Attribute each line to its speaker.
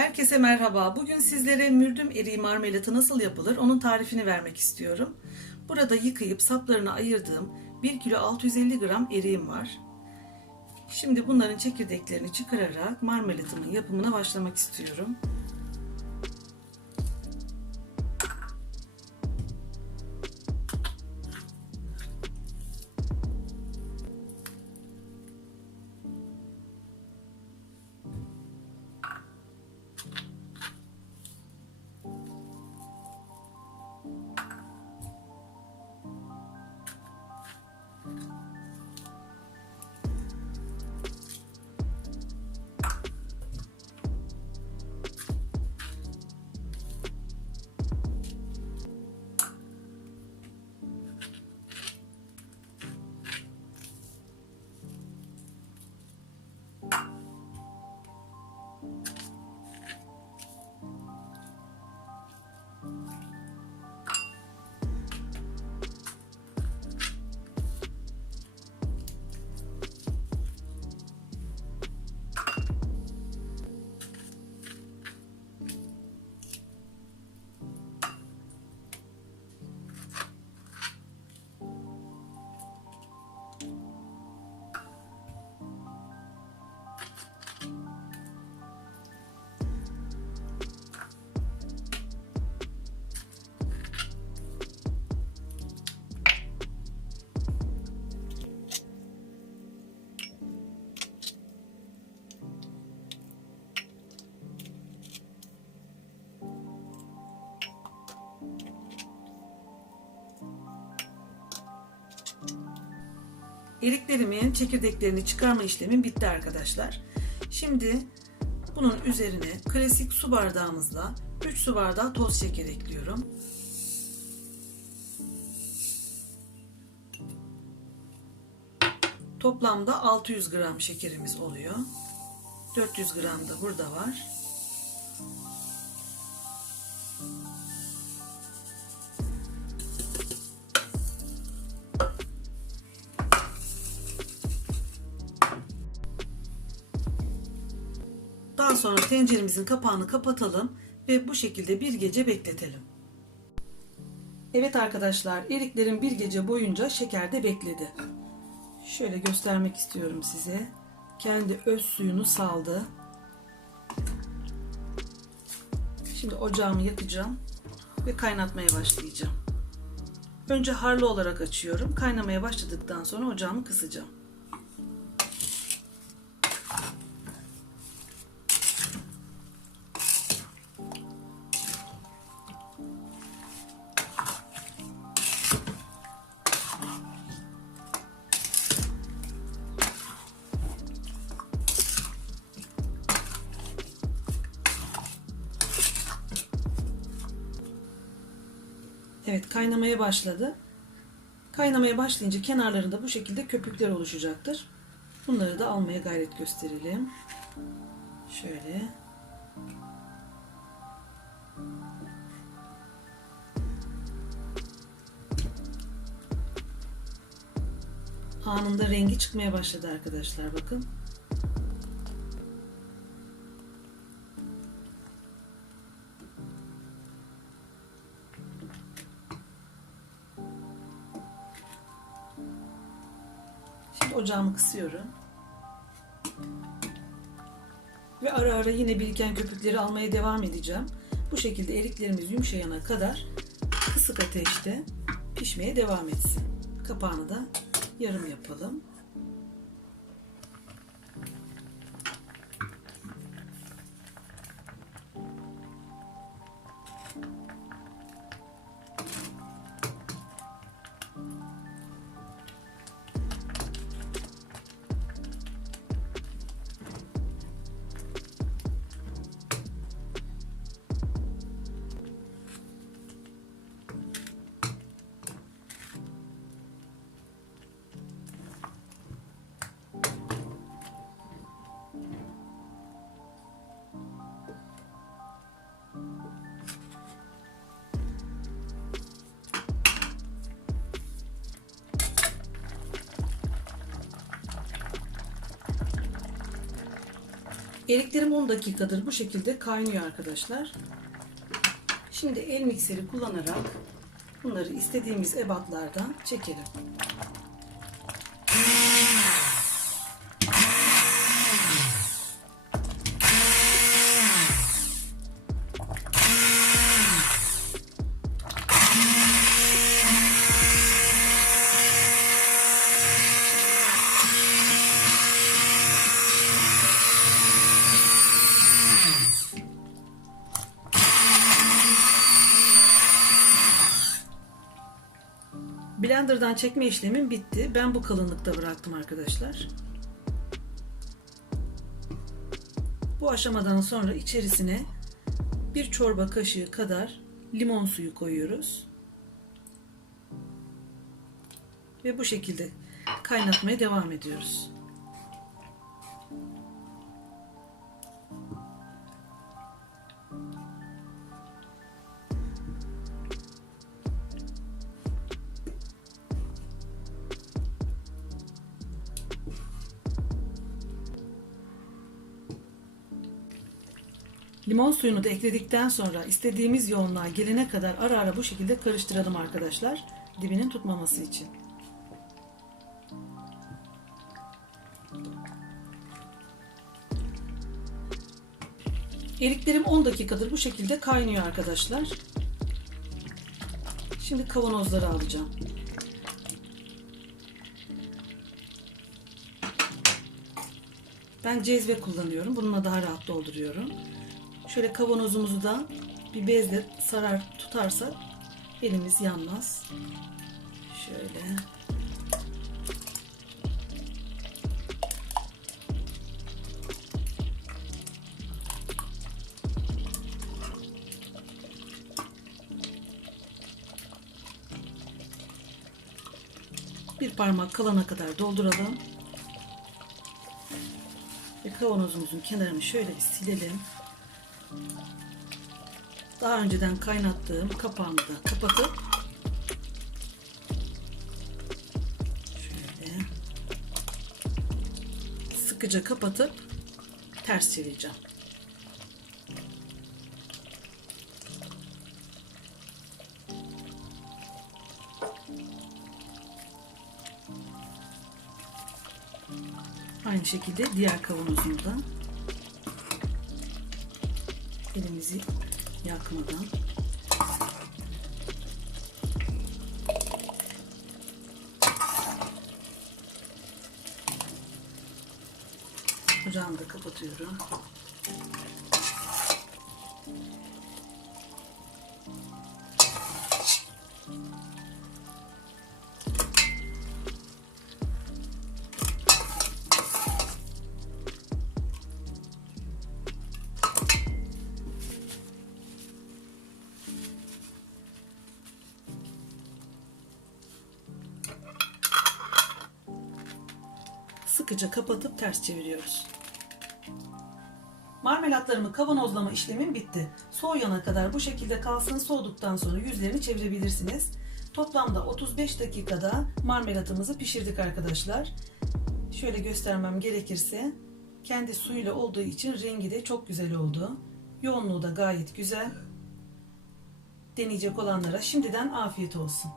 Speaker 1: Herkese merhaba. Bugün sizlere mürdüm eriği marmelatı nasıl yapılır onun tarifini vermek istiyorum. Burada yıkayıp saplarını ayırdığım 1 kilo 650 gram eriğim var. Şimdi bunların çekirdeklerini çıkararak marmelatımın yapımına başlamak istiyorum. Eriklerimin çekirdeklerini çıkarma işlemim bitti arkadaşlar. Şimdi bunun üzerine klasik su bardağımızla 3 su bardağı toz şeker ekliyorum. Toplamda 600 gram şekerimiz oluyor. 400 gram da burada var. Sonra tenceremizin kapağını kapatalım ve bu şekilde bir gece bekletelim. Evet arkadaşlar, eriklerin bir gece boyunca şekerde bekledi. Şöyle göstermek istiyorum size. Kendi öz suyunu saldı. Şimdi ocağımı yakacağım ve kaynatmaya başlayacağım. Önce harlı olarak açıyorum. Kaynamaya başladıktan sonra ocağımı kısacağım. Evet kaynamaya başladı. Kaynamaya başlayınca kenarlarında bu şekilde köpükler oluşacaktır. Bunları da almaya gayret gösterelim. Şöyle. Anında rengi çıkmaya başladı arkadaşlar bakın. Şimdi ocağımı kısıyorum. Ve ara ara yine biriken köpükleri almaya devam edeceğim. Bu şekilde eriklerimiz yumuşayana kadar kısık ateşte pişmeye devam etsin. Kapağını da yarım yapalım. Eriklerim 10 dakikadır bu şekilde kaynıyor arkadaşlar. Şimdi el mikseri kullanarak bunları istediğimiz ebatlardan çekelim. Blender'dan çekme işlemim bitti. Ben bu kalınlıkta bıraktım arkadaşlar. Bu aşamadan sonra içerisine bir çorba kaşığı kadar limon suyu koyuyoruz. Ve bu şekilde kaynatmaya devam ediyoruz. Limon suyunu da ekledikten sonra istediğimiz yoğunluğa gelene kadar ara ara bu şekilde karıştıralım arkadaşlar. Dibinin tutmaması için. Eriklerim 10 dakikadır bu şekilde kaynıyor arkadaşlar. Şimdi kavanozları alacağım. Ben cezve kullanıyorum. Bununla daha rahat dolduruyorum. Şöyle kavanozumuzu da bir bezle sarar tutarsak elimiz yanmaz. Şöyle. Bir parmak kalana kadar dolduralım. Ve kavanozumuzun kenarını şöyle bir silelim. Daha önceden kaynattığım kapağını da kapatıp şöyle sıkıca kapatıp ters çevireceğim. Aynı şekilde diğer kavanozunu da elimizi yakmadan ocağını da kapatıyorum. Sıkıca kapatıp ters çeviriyoruz. Marmelatlarımı kavanozlama işlemim bitti. Soğuyana kadar bu şekilde kalsın. Soğuduktan sonra yüzlerini çevirebilirsiniz. Toplamda 35 dakikada marmelatımızı pişirdik arkadaşlar. Şöyle göstermem gerekirse kendi suyuyla olduğu için rengi de çok güzel oldu. Yoğunluğu da gayet güzel. Deneyecek olanlara şimdiden afiyet olsun.